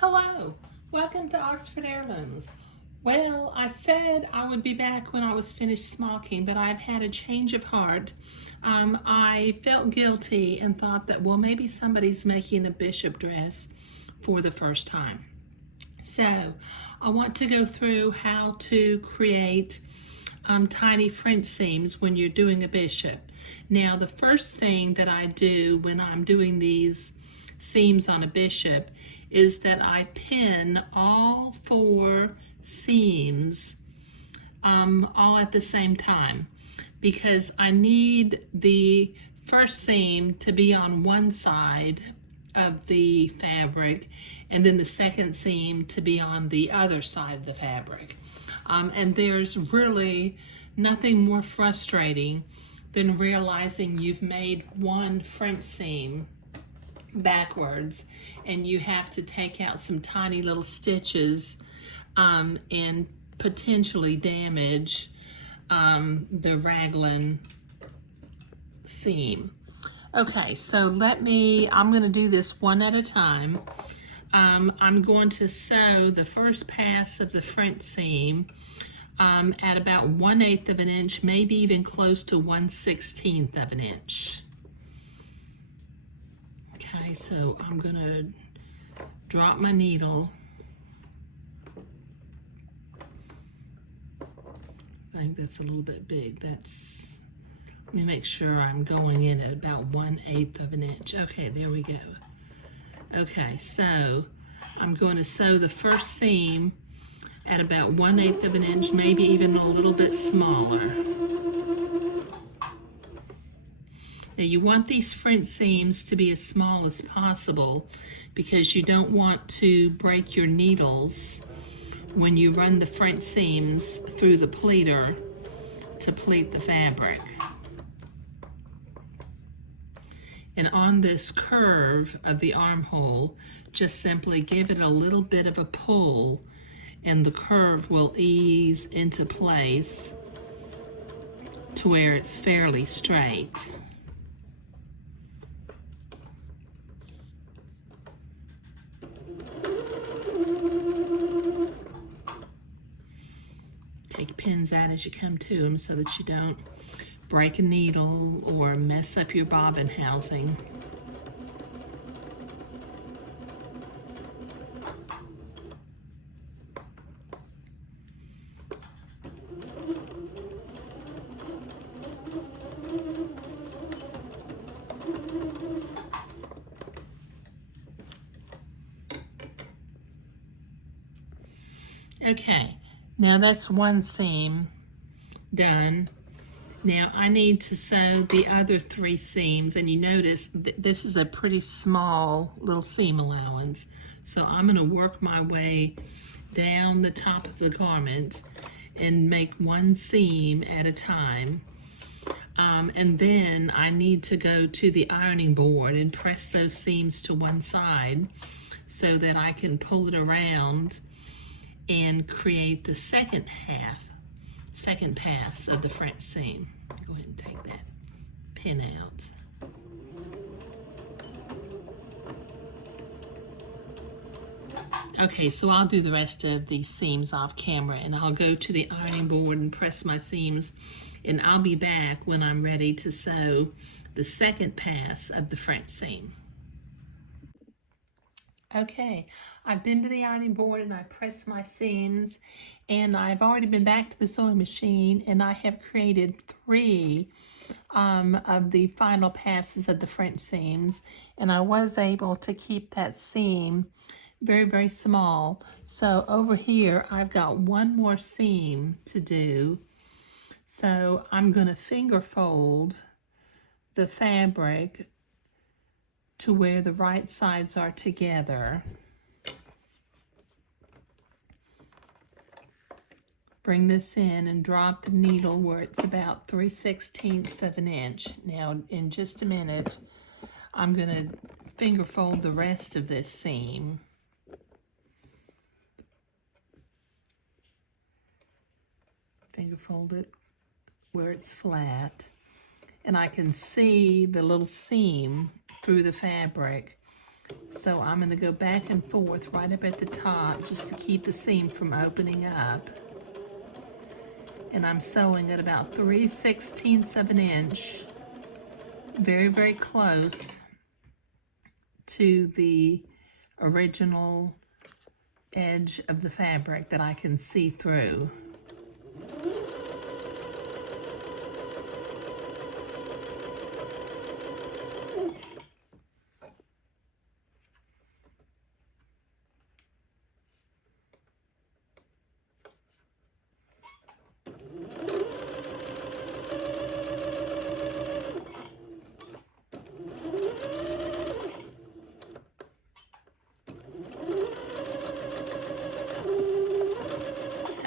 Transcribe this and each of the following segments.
Hello, welcome to Oxford Heirlooms. Well, I said I would be back when I was finished smocking, but I've had a change of heart. I felt guilty and thought that, well, maybe somebody's making a bishop dress for the first time. So I want to go through how to create tiny French seams when you're doing a bishop. Now, the first thing that I do when I'm doing these seams on a bishop is that I pin all four seams all at the same time, because I need the first seam to be on one side of the fabric and then the second seam to be on the other side of the fabric. And there's really nothing more frustrating than realizing you've made one French seam backwards and you have to take out some tiny little stitches and potentially damage the raglan seam. Okay, so I'm going to do this one at a time. I'm going to sew the first pass of the front seam at about 1/8 of an inch, maybe even close to 1/16 of an inch. Okay, so I'm going to drop my needle. I think that's a little bit big. Let me make sure I'm going in at about 1/8 of an inch. Okay, there we go. Okay, so I'm going to sew the first seam at about 1/8 of an inch, maybe even a little bit smaller. Now you want these French seams to be as small as possible because you don't want to break your needles when you run the French seams through the pleater to pleat the fabric. And on this curve of the armhole, just simply give it a little bit of a pull and the curve will ease into place to where it's fairly straight. Take pins out as you come to them so that you don't break a needle or mess up your bobbin housing. Okay, now that's one seam done. Now I need to sew the other three seams, and you notice this is a pretty small little seam allowance. So I'm going to work my way down the top of the garment and make one seam at a time. And then I need to go to the ironing board and press those seams to one side so that I can pull it around and create the second pass of the French seam. Go ahead and take that pin out. Okay, so I'll do the rest of these seams off camera and I'll go to the ironing board and press my seams, and I'll be back when I'm ready to sew the second pass of the French seam. Okay, I've been to the ironing board and I pressed my seams, and I've already been back to the sewing machine and I have created three of the final passes of the French seams, and I was able to keep that seam very, very small. So over here I've got one more seam to do. So I'm going to finger fold the fabric to where the right sides are together. Bring this in and drop the needle where it's about 3/16 of an inch. Now in just a minute I'm going to finger fold the rest of this seam. Finger fold it where it's flat, and I can see the little seam through the fabric. So I'm going to go back and forth right up at the top just to keep the seam from opening up. And I'm sewing at about 3/16 of an inch, very, very close to the original edge of the fabric that I can see through.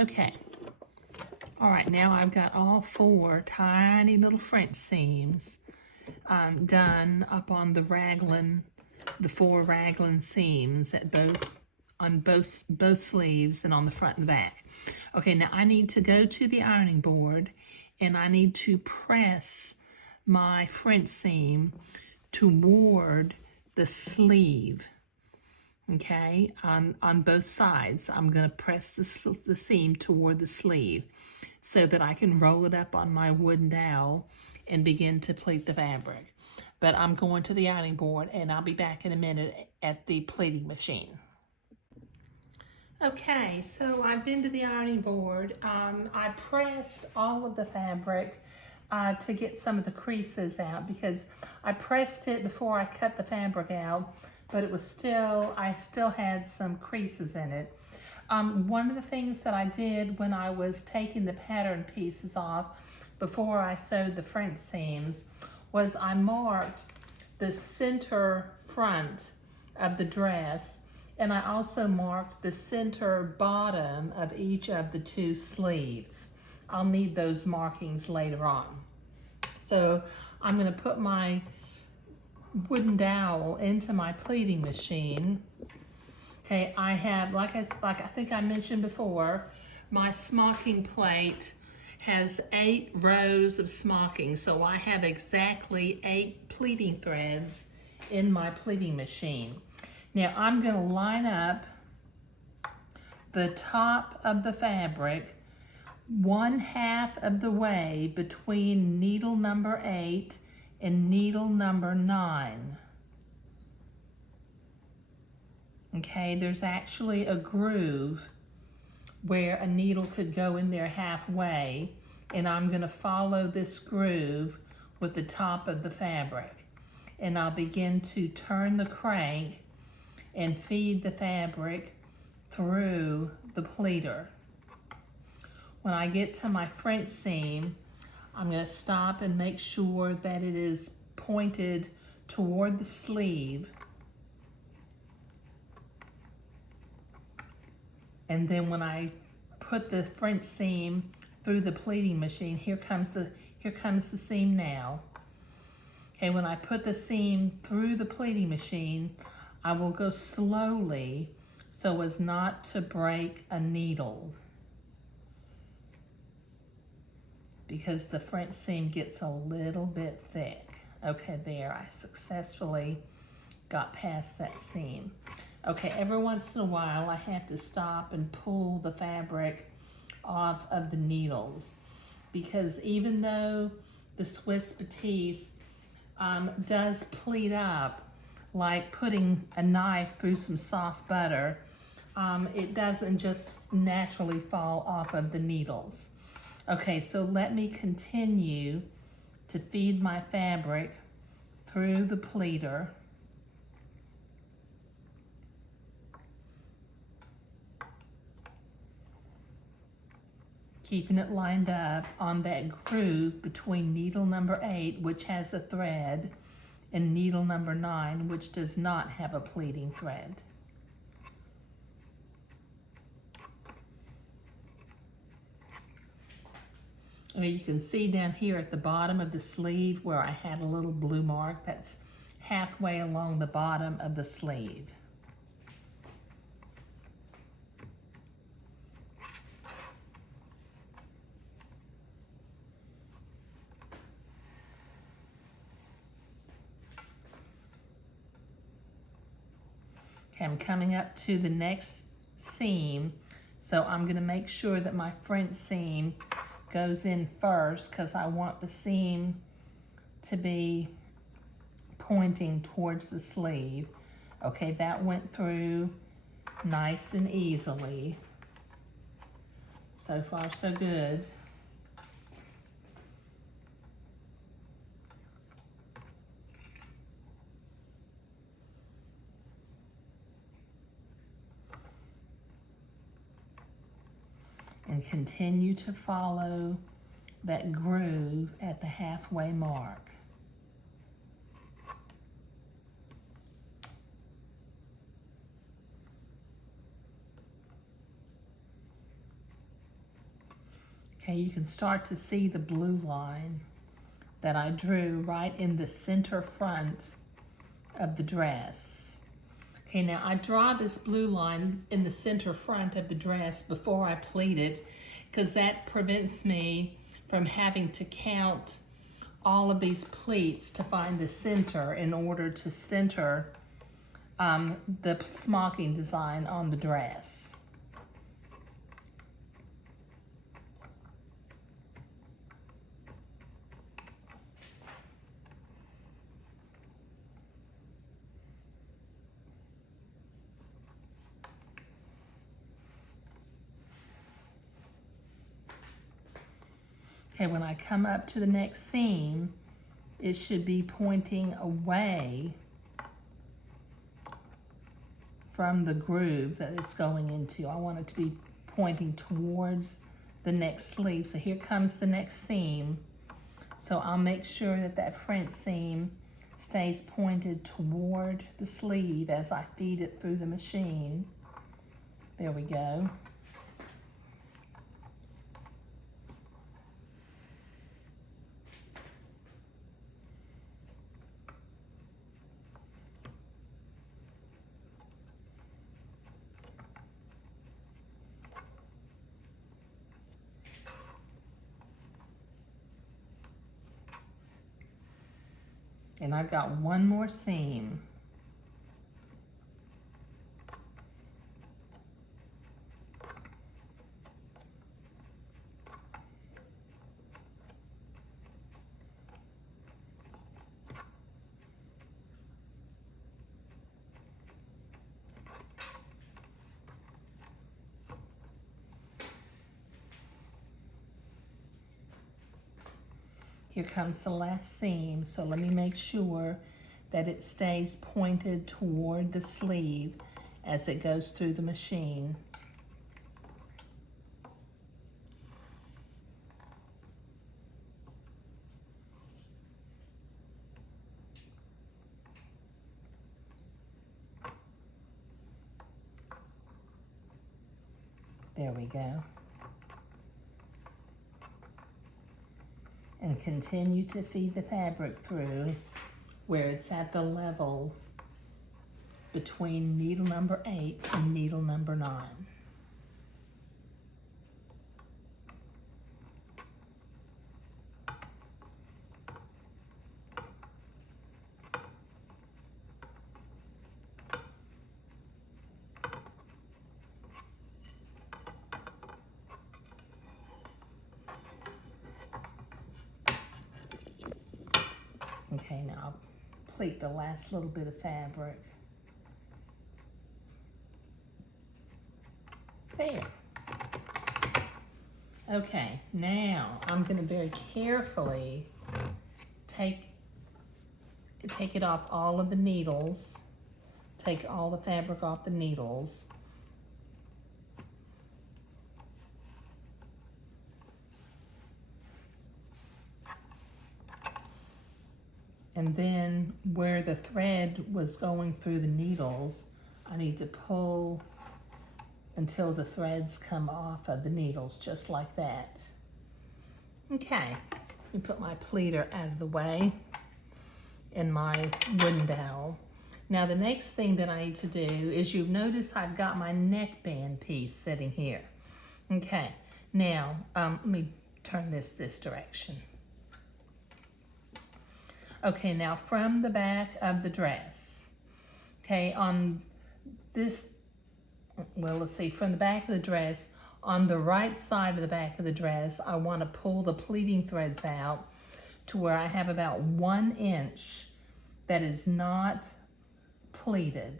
Okay. All right, now I've got all 4 tiny little French seams done up on the raglan, the 4 raglan seams at both sleeves and on the front and back. Okay, now I need to go to the ironing board and I need to press my French seam toward the sleeve. Okay, on both sides, I'm going to press the seam toward the sleeve so that I can roll it up on my wooden dowel and begin to pleat the fabric. But I'm going to the ironing board and I'll be back in a minute at the pleating machine. Okay, so I've been to the ironing board. I pressed all of the fabric to get some of the creases out because I pressed it before I cut the fabric out, but it was I still had some creases in it. One of the things that I did when I was taking the pattern pieces off before I sewed the French seams was I marked the center front of the dress, and I also marked the center bottom of each of the 2 sleeves. I'll need those markings later on. So I'm going to put my wooden dowel into my pleating machine. Okay, I have, like I think I mentioned before, my smocking plate has 8 rows of smocking, so I have exactly 8 pleating threads in my pleating machine. Now I'm going to line up the top of the fabric 1/2 of the way between needle number 8 and needle number 9. Okay, there's actually a groove where a needle could go in there halfway, and I'm going to follow this groove with the top of the fabric. And I'll begin to turn the crank and feed the fabric through the pleater. When I get to my French seam, I'm going to stop and make sure that it is pointed toward the sleeve. And then when I put the French seam through the pleating machine, here comes the seam now. Okay, when I put the seam through the pleating machine, I will go slowly so as not to break a needle, because the French seam gets a little bit thick. Okay, there, I successfully got past that seam. Okay, every once in a while I have to stop and pull the fabric off of the needles, because even though the Swiss Batiste does pleat up like putting a knife through some soft butter, it doesn't just naturally fall off of the needles. Okay, so let me continue to feed my fabric through the pleater. Keeping it lined up on that groove between needle number 8, which has a thread, and needle number 9, which does not have a pleating thread. And you can see down here at the bottom of the sleeve where I had a little blue mark. That's halfway along the bottom of the sleeve. Okay, I'm coming up to the next seam, so I'm going to make sure that my front seam goes in first because I want the seam to be pointing towards the sleeve. Okay, that went through nice and easily. So far, so good. And continue to follow that groove at the halfway mark. Okay, you can start to see the blue line that I drew right in the center front of the dress. Okay, now I draw this blue line in the center front of the dress before I pleat it because that prevents me from having to count all of these pleats to find the center in order to center the smocking design on the dress. Okay, when I come up to the next seam, it should be pointing away from the groove that it's going into. I want it to be pointing towards the next sleeve. So here comes the next seam. So I'll make sure that that front seam stays pointed toward the sleeve as I feed it through the machine. There we go. And I've got one more seam. Here comes the last seam, so let me make sure that it stays pointed toward the sleeve as it goes through the machine. There we go. And continue to feed the fabric through where it's at the level between needle number 8 and needle number 9. Okay, now I'll pleat the last little bit of fabric. There. Okay, now I'm going to very carefully take it off all of the needles, take all the fabric off the needles. And then where the thread was going through the needles, I need to pull until the threads come off of the needles, just like that. Okay, let me put my pleater out of the way and my wooden dowel. Now the next thing that I need to do is, you notice I've got my neckband piece sitting here. Okay, now let me turn this direction. Okay, now from the back of the dress, okay, on this, well, let's see, from the back of the dress, on the right side of the back of the dress, I want to pull the pleating threads out to where I have about 1 inch that is not pleated.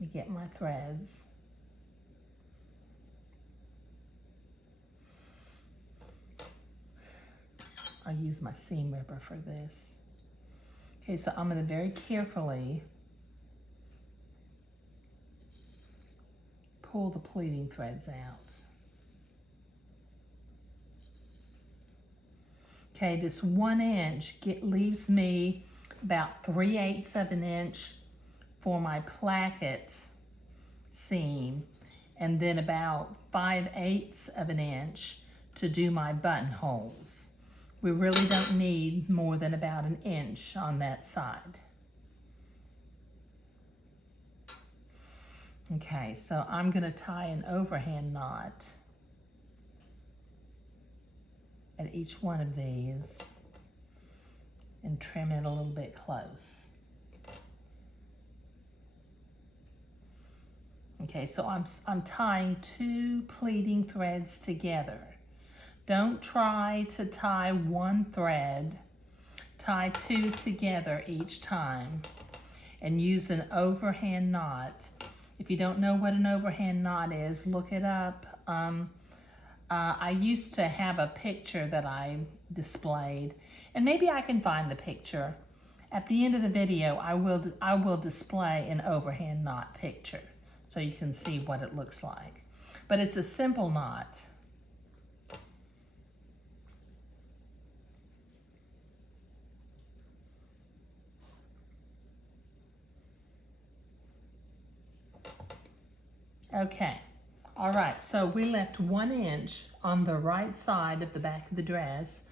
Let me get my threads. I'll use my seam ripper for this. Okay, so I'm going to very carefully pull the pleating threads out. Okay, this 1 inch leaves me about 3/8 of an inch for my placket seam, and then about 5/8 of an inch to do my buttonholes. We really don't need more than about 1 inch on that side. Okay, so I'm going to tie an overhand knot at each one of these and trim it a little bit close. Okay, so I'm tying 2 pleating threads together. Don't try to tie 1 thread. Tie 2 together each time and use an overhand knot. If you don't know what an overhand knot is, look it up. I used to have a picture that I displayed, and maybe I can find the picture. At the end of the video, I will display an overhand knot picture so you can see what it looks like. But it's a simple knot. Okay, all right, so we left 1 inch on the right side of the back of the dress,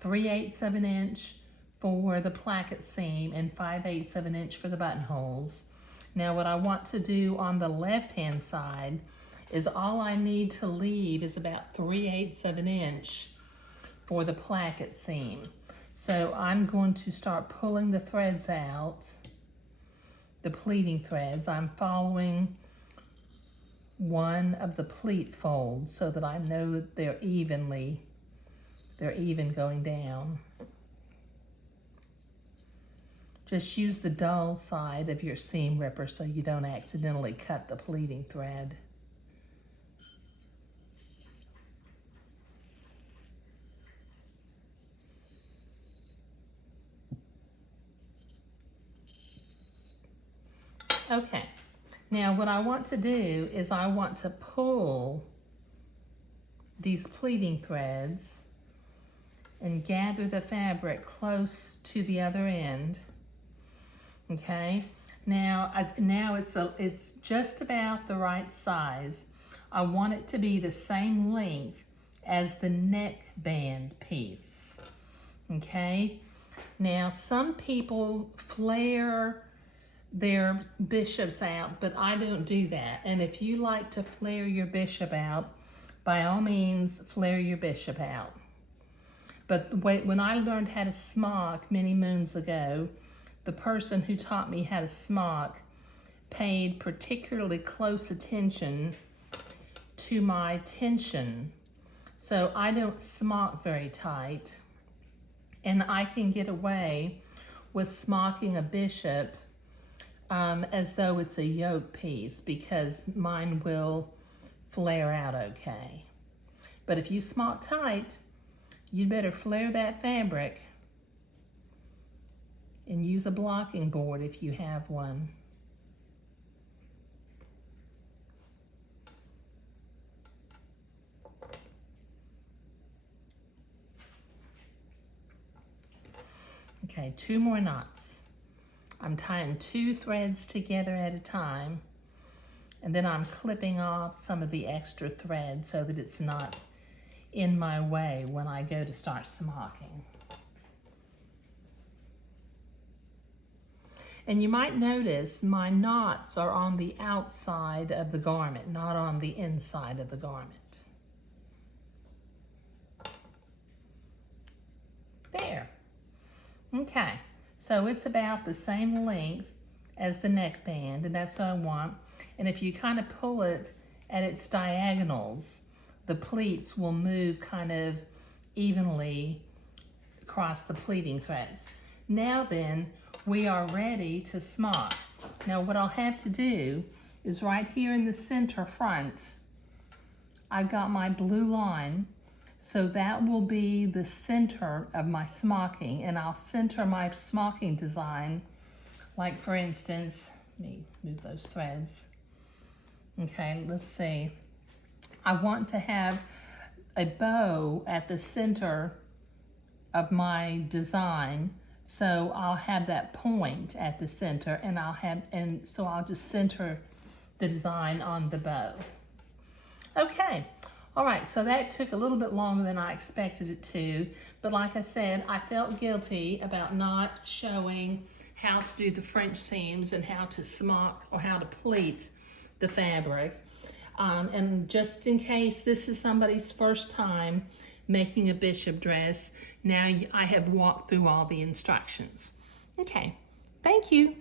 3/8 of an inch for the placket seam, and 5/8 of an inch for the buttonholes. Now what I want to do on the left-hand side is all I need to leave is about 3/8 of an inch for the placket seam. So I'm going to start pulling the threads out, the pleating threads. I'm following one of the pleat folds so that I know that they're even going down. Just use the dull side of your seam ripper so you don't accidentally cut the pleating thread. Okay, now what I want to do is I want to pull these pleating threads and gather the fabric close to the other end. Okay, now it's just about the right size. I want it to be the same length as the neckband piece. Okay, now some people flare their bishops out, but I don't do that. And if you like to flare your bishop out, by all means flare your bishop out. But when I learned how to smock many moons ago, the person who taught me how to smock paid particularly close attention to my tension. So I don't smock very tight, and I can get away with smocking a bishop as though it's a yoke piece because mine will flare out okay. But if you smock tight, you'd better flare that fabric and use a blocking board if you have one. Okay, 2 more knots. I'm tying 2 threads together at a time, and then I'm clipping off some of the extra thread so that it's not in my way when I go to start smocking. And you might notice my knots are on the outside of the garment, not on the inside of the garment. There. Okay, so it's about the same length as the neckband, and that's what I want. And if you kind of pull it at its diagonals, the pleats will move kind of evenly across the pleating threads. Now then, we are ready to smock. Now what I'll have to do is right here in the center front, I've got my blue line, so that will be the center of my smocking, and I'll center my smocking design, like for instance, let me move those threads. Okay, let's see. I want to have a bow at the center of my design, so I'll have that point at the center, and so I'll just center the design on the bow. Okay, all right, so that took a little bit longer than I expected it to, but like I said, I felt guilty about not showing how to do the French seams and how to smock or how to pleat the fabric. And just in case this is somebody's first time making a bishop dress, now I have walked through all the instructions. Okay, thank you.